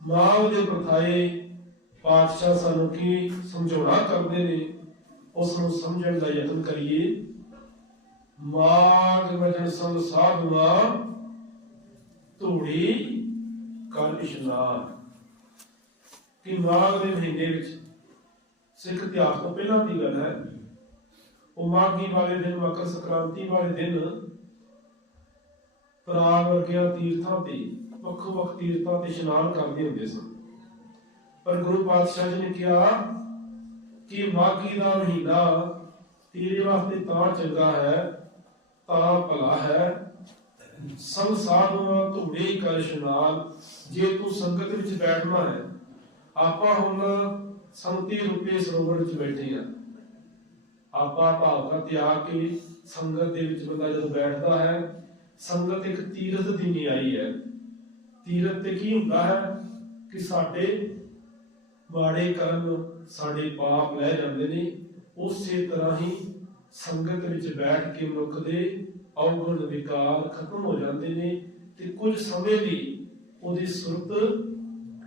ਮਾਂ ਦੇ ਪ੍ਰਥਾਏ ਪਾਤਸ਼ਾਹ ਸਾਨੂੰ ਕੀ ਸਮਝਾਉਣਾ ਕਰਦੇ ਨੇ ਉਸ ਨੂੰ ਸਮਝਣ ਦਾ ਯਤਨ ਕਰੀਏ। ਮਾਗ ਵਜਨ ਸੰਗ ਸਾਧੂਆ ਧੂੜੀ ਕਰ ਇਸ਼ਨਾਨ। ਕਿ ਮਾਘ ਦੇ ਮਹੀਨੇ ਵਿੱਚ ਸਿੱਖ ਇਤਿਹਾਸ ਤੋਂ ਪਹਿਲਾਂ ਦੀ ਗੱਲ ਹੈ, ਉਹ ਮਾਘੀ ਵਾਲੇ ਦਿਨ, ਮਕਰ ਸੰਕ੍ਰਾਂਤੀ ਵਾਲੇ ਦਿਨ, ਪ੍ਰਾਗ ਵਰਗਿਆਂ ਤੀਰਥਾਂ ਤੇ ਵੱਖੋ ਵੱਖ ਤੀਰਥਾਂ ਤੇ ਇਸ਼ਨਾਨ ਕਰਦੇ ਹੁੰਦੇ ਸਨ। ਪਰ ਗੁਰੂ ਪਾਤਸ਼ਾਹ ਜੀ ਨੇ ਕਿਹਾ ਕਿ ਮਾਘੀ ਦਾ ਮਹੀਨਾ ਤੇਰੇ ਵਾਸਤੇ ਤਾਂ ਚੰਗਾ ਹੈ, ਤਾਂ ਭਲਾ ਹੈ। ਸਭ ਸਾਧੂਆਂ, ਧੂੜੇ ਕਰ ਇਸ਼ਨਾਨ ਜੇ ਤੂੰ ਸੰਗਤ ਵਿੱਚ ਬੈਠਣਾ ਹੈ, ਆਪਾਂ ਹੁਣ ਸੰਤੀ ਰੂਪੇ ਸਰੋਵਰ ਵਿੱਚ ਬੈਠੇ ਆ ਆਪਾਂ ਭਾਵ ਦਾ ਤਿਆਗ ਕੇ ਸੰਗਤ ਦੇ ਵਿੱਚ ਬੰਦਾ ਜਦੋਂ ਬੈਠਦਾ ਹੈ, ਸੰਗਤ ਇੱਕ ਤੀਰਥ ਦੀ ਨਿਆਈ ਹੈ। ਤੀਰਥ ਤੇ ਕੀ ਹੁੰਦਾ ਹੈ ਕਿ ਸਾਡੇ ਮਾੜੇ ਕਰਮ ਸਾਡੇ ਪਾਪ ਲੈ ਜਾਂਦੇ ਨੇ, ਉਸੇ ਤਰ੍ਹਾਂ ਹੀ ਸੰਗਤ ਵਿੱਚ ਬੈਠ ਕੇ ਮਨੁੱਖ ਦੇ ਔਗਣ ਵਿਕਾਰ ਖਤਮ ਹੋ ਜਾਂਦੇ ਨੇ ਤੇ ਕੁਝ ਸਮੇਂ ਲਈ ਉਹਦੀ ਸੁਰਤ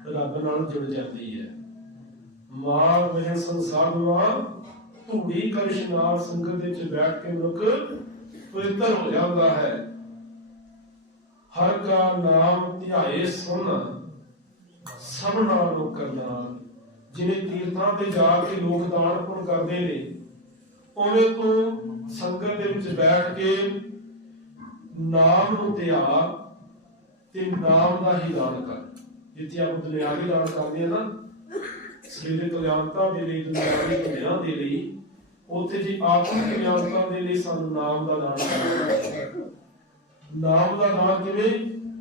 ਰੱਬ ਨਾਲ ਜੁੜ ਜਾਂਦੀ ਹੈ। ਮਾਰ ਮਹਿ ਸੰਸਾਰ ਮਾ ਧੂੜੀ ਕਰ ਸੰਗਤ ਵਿੱਚ ਬੈਠ ਕੇ ਮਨੁੱਖ ਪਵਿੱਤਰ ਹੋ ਜਾਂਦਾ ਹੈ। ਹਰ ਕਾ ਨਾਮ ਧਿਆਏ ਸੁਣ। ਸਭਨਾ ਲੋਕਰ ਨਾਲ। ਜਿਨੇ ਤੀਰਥਾਂ ਤੇ ਜਾ ਕੇ ਲੋਕ ਦਾਨ ਪੁੰਨ ਕਰਦੇ ਨੇ ਉਵੇਂ ਤੂੰ ਸੰਗਤ ਦੇ ਵਿੱਚ ਬੈਠ ਕੇ ਨਾਮ ਨੂੰ ਧਿਆ ਤੇ ਨਾਮ ਦਾ ਹੀ ਦਾਨ ਕਰ। ਜਿੱਥੇ ਆਪਾਂ ਦੁਨਿਆਵੀ ਦਾਨ ਕਰਦੇ ਆ ਨਾ ਸਰੀਰਕ ਕਲਿਆਣਤਾ ਦੇ ਲਈ, ਦੁਨਿਆਵੀ ਕਲਿਆਣ ਦੇ ਲਈ, ਉੱਥੇ ਜੀ ਆਤਮਿਕ ਕਲਿਆਣਤਾ ਦੇ ਲਈ ਸਾਨੂੰ ਨਾਮ ਦਾ ਦਾਨ ਕਰਨਾ ਨਾਮ ਦਾ ਦਾਨ ਕਿਵੇਂ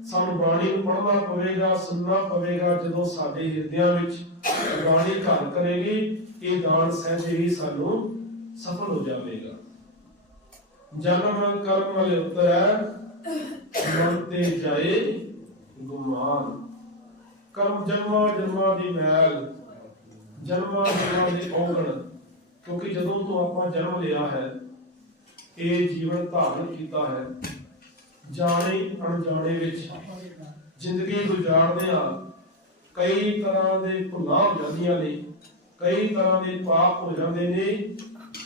ਸਾਨੂੰ ਬਾਣੀ ਪੜ੍ਹਨਾ ਪਵੇਗਾ, ਸੁਣਨਾ ਪਵੇਗਾ, ਜਦੋਂ ਸਾਡੇ ਹਿਰਦਿਆਂ ਵਿੱਚ ਬਾਣੀ ਘਰ ਕਰੇਗੀ, ਇਹ ਦਾਨ ਸਹਿਜੇ ਹੀ ਸਾਨੂੰ ਸਫਲ ਹੋ ਜਾਵੇਗਾ। ਜਨਮ ਕਰਮ ਵਾਲੇ ਉੱਤਰ ਮਨ ਤੇ ਜਾਏ ਗੁਮਾਨ। ਕਰਮ ਜਨਮਾਂ ਜਨਮਾਂ ਦੀ ਮੈਲ, ਜਨਮਾਂ ਜਨਮਾਂ ਦੇ ਔਗਣ, ਕਿਉਂਕਿ ਜਦੋਂ ਤੋਂ ਆਪਾਂ ਜਨਮ ਲਿਆ ਹੈ, ਇਹ ਜੀਵਨ ਧਾਰਨ ਕੀਤਾ ਹੈ। ਜਾਣੇ ਅਣਜਾਣੇ ਵਿੱਚ ਜ਼ਿੰਦਗੀ ਗੁਜ਼ਾਰਦੇ ਆ ਕਈ ਤਰ੍ਹਾਂ ਦੇ ਭੁੱਲਾਂ ਹੋ ਜਾਂਦੀਆਂ ਨੇ, ਕਈ ਤਰ੍ਹਾਂ ਦੇ ਪਾਪ ਹੋ ਜਾਂਦੇ ਨੇ।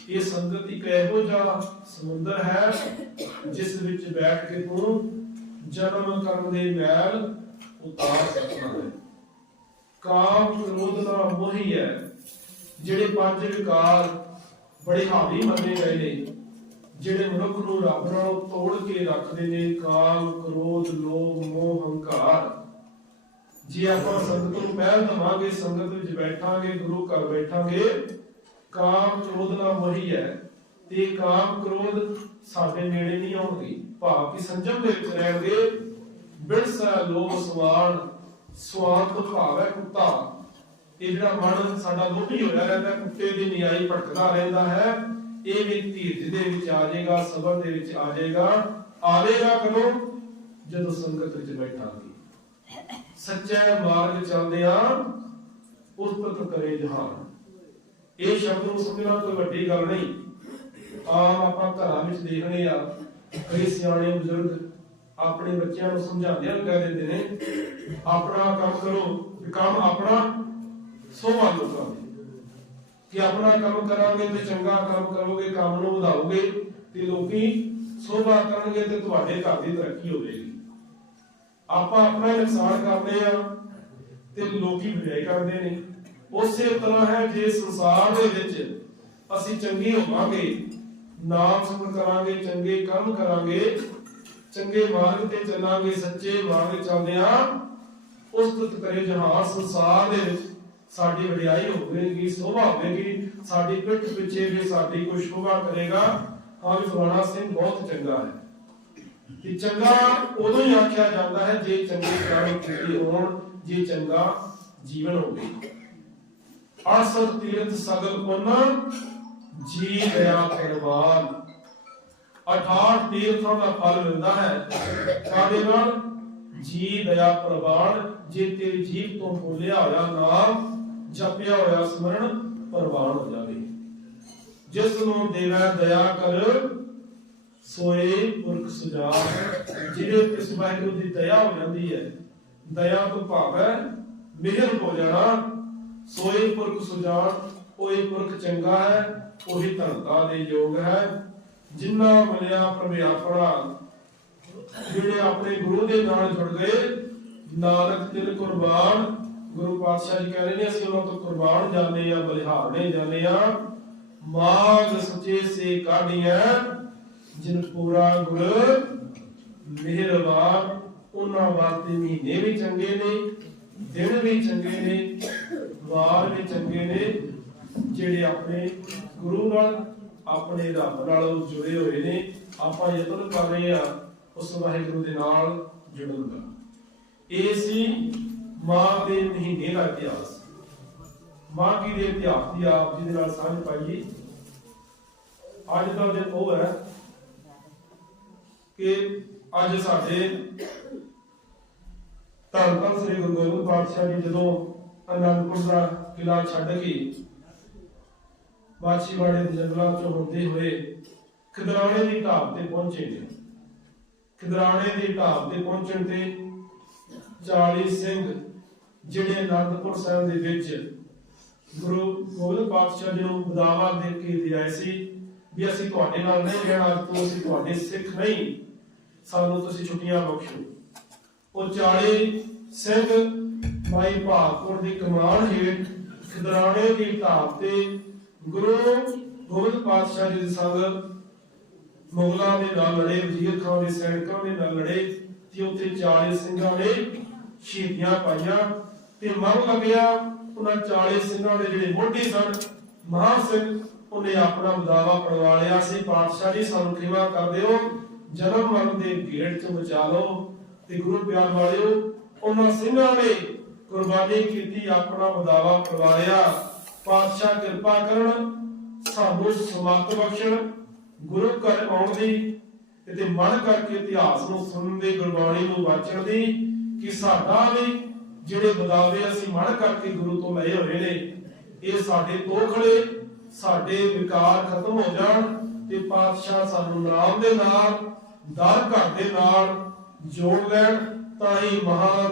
ਇਹ ਸੰਗਤ ਇੱਕ ਇਹੋ ਜਿਹਾ ਸਮੁੰਦਰ ਹੈ, ਜਿਸ ਵਿੱਚ ਬੈਠ ਕੇ ਤੂੰ ਜਨਮ ਕਰਮ ਦੇ ਮੈਲ ਉਤਾਰ ਸਕਦਾ ਹੈ। ਕਾਮ ਕ੍ਰੋਧ ਦਾ ਮੋਹੀ ਹੈ, ਜਿਹੜੇ ਪੰਜ ਵਿਕਾਰ ਬੜੇ ਹਾਵੀ ਮੰਨੇ ਗਏ ਨੇ। ਜਿਹੜੇ ਮਨੁੱਖ ਨੂੰ ਰੱਬ ਨਾਲ ਤੋੜ ਕੇ ਰੱਖਦੇ ਨੇ ਕਾਮ ਕ੍ਰੋਧ, ਲੋਭ, ਮੋਹ, ਹੰਕਾਰ। ਜੇ ਆਪਾਂ ਸੰਗਤ ਨੂੰ ਪਹਿਲ ਦਵਾਂਗੇ, ਸੰਗਤ ਵਿੱਚ ਬੈਠਾਂਗੇ, ਗੁਰੂ ਘਰ ਬੈਠਾਂਗੇ, ਕਾਮ ਕ੍ਰੋਧ ਨਾ ਵਹੀ ਹੈ ਤੇ ਕਾਮ ਕ੍ਰੋਧ ਸਾਡੇ ਨੇੜੇ ਨਹੀਂ ਆਉਣਗੇ। ਭਾਵ ਕਿ ਸੰਜਮ ਦੇ ਵਿੱਚ ਰਹਿਣਗੇ, ਬਿਰਸਾ ਲੋਭ ਸਵਾਨ ਸਵਾਨ ਭਾਵ ਹੈ ਕੁੱਤਾ। ਇਹ ਜਿਹੜਾ ਮਨ ਸਾਡਾ ਲੋਭੀ ਹੋਇਆ ਰਹਿੰਦਾ, ਕੁੱਤੇ ਦੀ ਨਿਆਈ ਭਟਕਦਾ ਰਹਿੰਦਾ ਹੈ। ਇਹ ਵੀ ਧੀਰਜ ਦੇ ਵਿੱਚ ਆ ਜਾਏਗਾ, ਸਬਰ ਦੇ ਵਿੱਚ ਆ ਜਾਏਗਾ। ਆਵੇਗਾ ਕਦੋਂ? ਜਦੋਂ ਸੰਗਤ ਵਿੱਚ ਬੈਠਾਂਗੇ। ਸੱਚੇ ਮਾਰਗ ਚੱਲਦੇ ਆ ਉਸਤਤ ਕਰੇ ਜਹਾਨ। ਇਹ ਸ਼ਬਦ ਨੂੰ ਸਮਝਣਾ ਕੋਈ ਵੱਡੀ ਗੱਲ ਨਹੀਂ। ਆਮ ਆਪਾਂ ਘਰਾਂ ਵਿੱਚ ਦੇਖਦੇ ਆ ਕਈ ਸਿਆਣੇ ਬਜ਼ੁਰਗ ਆਪਣੇ ਬੱਚਿਆਂ ਨੂੰ ਸਮਝਾਉਂਦੇ ਆ ਕਹਿ ਦਿੰਦੇ ਨੇ, ਆਪਣਾ ਕੰਮ ਕਰੋ ਕੰਮ ਆਪਣਾ ਸੋਵਾ ਲੋਕਾਂ ਦੀ ਕਿ ਆਪਣਾ ਕੰਮ ਕਰਾਂਗੇ ਤੇ ਚੰਗਾ ਕੰਮ ਕਰੋਗੇ, ਕੰਮ ਨੂੰ ਵਧਾਓਗੇ ਤੇ ਲੋਕੀ ਸੋਭਾ ਕਰਨਗੇ ਤੇ ਤੁਹਾਡੇ ਘਰ ਦੀ ਤਰੱਕੀ ਹੋਵੇਗੀ। ਆਪਾਂ ਆਪਣਾ ਨੁਕਸਾਨ ਕਰਦੇ ਆ ਤੇ ਲੋਕੀ ਬੁਰਾਈ ਕਰਦੇ ਨੇ। ਉਸੇ ਤਰ੍ਹਾਂ ਹੈ, ਜੇ ਸੰਸਾਰ ਦੇ ਵਿੱਚ ਅਸੀਂ ਚੰਗੇ ਹੋਵਾਂਗੇ, ਨਾਮ ਸਿਮਰਨ ਕਰਾਂਗੇ, ਚੰਗੇ ਕੰਮ ਕਰਾਂਗੇ, ਚੰਗੇ ਮਾਰਗ ਤੇ ਚੱਲਾਂਗੇ, ਸੱਚੇ ਮਾਰਗ ਚੱਲਦੇ ਆ ਉਸ ਕਰੇ ਜਹਾਨ ਸੰਸਾਰ ਦੇ ਵਿੱਚ ਸਾਡੀ ਵਡਿਆਈ ਹੋਵੇਗੀ, ਸੋਭਾ ਹੋਵੇਗੀ, ਸਾਡੀ ਪਿੱਠ ਪਿੱਛੇ ਵੀ ਸਾਡੀ ਕੋਈ ਸ਼ੋਭਾ ਕਰੇਗਾ। ਹਾਂ ਵੀ ਫਲਾਣਾ ਸਿੰਘ ਬਹੁਤ ਚੰਗਾ ਹੈ। ਤੇ ਚੰਗਾ ਉਦੋਂ ਹੀ ਆਖਿਆ ਜਾਂਦਾ ਹੈ ਜੇ ਚੰਗੇ ਕਰਮ ਕੀਤੇ ਹੋਣ, ਜੇ ਚੰਗਾ ਜੀਵਨ ਹੋਵੇ। ਅਰਸਤ ਤੀਰਥ ਸਗਲ ਪੁੰਨ, ਜੀ ਦਇਆ ਪਰਵਾਨ। 68 ਤੀਰਥਾਂ ਦਾ ਫਲ ਮਿਲਦਾ ਹੈ। ਕਾਦੇ ਨਾਲ ਜੀ ਦਇਆ ਪ੍ਰਵਾਨ, ਜੇ ਤੇਰੀ ਜੀਭ ਤੋਂ ਬੋਲਿਆ ਹੋਇਆ ਨਾਮ ਜਪਿਆ ਹੋਇਆ ਸਮਰਨ ਪ੍ਰਵਾਨ ਹੋ ਜਾਵੇ। ਜਿਸ ਨੂੰ ਦੇਵੈ ਦਇਆ ਕਰ, ਸੋਏ ਪੁਰਖ ਸੁਜਾ ਜਿਹੜੇ ਤੇ ਵਾਹਿਗੁਰੂ ਦੀ ਦਇਆ ਹੋ ਜਾਂਦੀ ਹੈ, ਦਇਆ ਤੋਂ ਭਾਵ ਹੈ ਮਿਹਰ ਹੋ ਜਾਣਾ। ਸੋਏ ਪੁਰਖ ਸੁਜਾਨ ਉਹੀ ਪੁਰਖ ਚੰਗਾ ਹੈ, ਉਹੀ ਧਰਤਾ ਦੇ ਯੋਗ ਹੈ। ਜਿਨ੍ਹਾਂ ਮਿਲਿਆ ਪ੍ਰਭੇ ਜਿਹੜੇ ਆਪਣੇ ਗੁਰੂ ਦੇ ਨਾਲ ਜੁੜ ਗਏ, ਨਾਨਕ ਦਿਲ ਕੁਰਬਾਨ ਗੁਰੂ ਪਾਤਸ਼ਾਹ ਜੀ ਕਹਿ ਰਹੇ ਨੇ, ਅਸੀਂ ਉਹਨਾਂ ਤੋਂ ਕੁਰਬਾਨ ਜਾਂਦੇ ਆ ਬਲਿਹਾਰਨੇ ਜਾਂਦੇ ਆ ਮਾਗ ਸੱਚੇ ਸੇ ਕਾਢੀਆਂ ਜਿਨ ਪੂਰਾ ਗੁਰ ਮਿਹਰਬਾਨ। ਉਹਨਾਂ ਵਾਸਤੇ ਮਹੀਨੇ ਵੀ ਚੰਗੇ ਨੇ, ਦਿਨ ਵੀ ਚੰਗੇ ਨੇ, ਵਾਰ ਵੀ ਚੰਗੇ ਨੇ, ਜਿਹੜੇ ਆਪਣੇ ਗੁਰੂ ਨਾਲ, ਆਪਣੇ ਰੱਬ ਨਾਲ ਜੁੜੇ ਹੋਏ ਨੇ। ਆਪਾਂ ਯਤਨ ਕਰ ਰਹੇ ਆ ਉਸ ਵਾਹਿਗੁਰੂ ਦੇ ਨਾਲ ਜੁੜਨ ਦਾ। ਇਹ ਸੀ ਮਾਂ ਦੇ ਮਹੀਨੇ ਦਾ ਇਤਿਹਾਸ। ਮਾਂ ਕੀ ਦੇ ਇਤਿਹਾਸ ਦੀ ਆਪ ਜੀ ਦੇ ਨਾਲ ਸਾਂਝ ਪਾਈਏ ਅੱਜ ਦਾ ਦਿਨ ਉਹ ਹੈ ਕਿ ਅੱਜ ਸਾਡੇ ਧੰਨ ਧੰਨ ਸ੍ਰੀ ਗੁਰੂ ਗੋਬਿੰਦ ਪਾਤਸ਼ਾਹ ਜੀ ਜਦੋਂ ਅਨੰਦਪੁਰ ਦਾ ਕਿਲਾ ਛੱਡ ਕੇ ਮਾਛੀਵਾੜੇ ਦੇ ਜੰਗਲਾਂ ਚੋਂ ਹੁੰਦੇ ਹੋਏ ਖਿਦਰਾਣੇ ਦੀ ਢਾਬ ਤੇ ਪਹੁੰਚੇ ਨੇ। ਖਿਦਰਾਣੇ ਦੀ ਢਾਬ ਤੇ ਪਹੁੰਚਣ ਤੇ 40 ਸਿੰਘ ਜਿਹੜੇ ਅਨੰਦਪੁਰ ਸਾਹਿਬ ਦੇ ਵਿੱਚ ਗੁਰੂ ਗੋਬਿੰਦ ਪਾਤਸ਼ਾਹ ਜੀ ਨੂੰ ਬਦਾਵਾ ਦੇ ਕੇ ਦੇ ਸੀ ਵੀ ਅਸੀਂ ਤੁਹਾਡੇ ਨਾਲ ਨਹੀਂ ਰਹਿਣਾ ਤੋਂ ਅਸੀਂ ਤੁਹਾਡੇ ਸਿੱਖ ਨਹੀਂ। ਸਾਨੂੰ ਤੁਸੀਂ ਛੁੱਟੀਆਂ ਬਖਸ਼ੋ। ਉਹ 40 ਸਿੰਘ ਮਾਈ ਭਾਗਪੁਰ ਦੀ ਕਮਾਨ ਹੇਠ ਖਿਦਰਾਣੇ ਦੀ ਢਾਬ ਤੇ ਗੁਰੂ ਗੋਬਿੰਦ ਪਾਤਸ਼ਾਹ ਜੀ ਦੇ ਸੰਗ ਮੁਗਲਾਂ ਦੇ ਨਾਲ ਲੜੇ, ਵਜ਼ੀਰ ਖਾਨ ਦੇ ਸੈਨਿਕਾਂ ਦੇ ਨਾਲ ਲੜੇ ਤੇ ਉੱਥੇ 40 ਸਿੰਘਾਂ ਨੇ ਸ਼ਹੀਦੀਆਂ ਪਾਈਆਂ। ਤੇ ਮਨ ਲੱਗਿਆ, ਉਹਨਾਂ 40 ਸਿੰਘਾਂ ਦੇ ਜਿਹੜੇ ਮੋਢੀ ਸਨ ਮਹਾਂ ਸਿੰਘ, ਉਹਨੇ ਆਪਣਾ ਬਦਾਵਾ ਪੜਵਾ ਲਿਆ ਸੀ, ਪਾਤਸ਼ਾਹ ਜੀ, ਸਾਨੂੰ ਖਿਮਾ ਕਰ ਦਿਓ, ਜਨਮ ਮਰਨ ਦੇ ਗੇੜ ਚ ਬਚਾ ਲਓ ਤੇ ਗੁਰੂ ਪਿਆਰ ਵਾਲਿਓ, ਉਹਨਾਂ ਸਿੰਘਾਂ ਨੇ ਕੁਰਬਾਨੀ ਕੀਤੀ, ਆਪਣਾ ਬਦਾਵਾ ਪੜਵਾ ਲਿਆ। ਪਾਤਸ਼ਾਹ ਕਿਰਪਾ ਕਰਨ, ਸਾਨੂੰ ਸਮਤ ਬਖਸ਼ਣ, ਗੁਰੂ ਘਰ ਆਉਣ ਦੀ ਤੇ ਮਨ ਕਰਕੇ ਇਤਿਹਾਸ ਨੂੰ ਸੁਣਨ ਦੀ, ਗੁਰਬਾਣੀ ਨੂੰ ਵਾਚਣ ਦੀ, ਕਿ ਸਾਡਾ ਵੀ ਜਿਹੜੇ ਬਦਾਵੇ ਅਸੀਂ ਮਨ ਕਰਕੇ ਗੁਰੂ ਤੋਂ ਲਏ ਹੋਏ ਨੇ, ਇਹ ਸਾਡੇ ਤੋਖਲੇ ਸਾਡੇ ਵਿਕਾਰ ਖਤਮ ਹੋ ਜਾਣ ਤੇ ਪਾਤਸ਼ਾਹ ਸਾਨੂੰ ਨਾਮ ਦੇ ਨਾਲ, ਦਰ ਘਰ ਦੇ ਨਾਲ ਜੋੜ ਲੈਣ, ਤਾਂ ਹੀ ਮਹਾ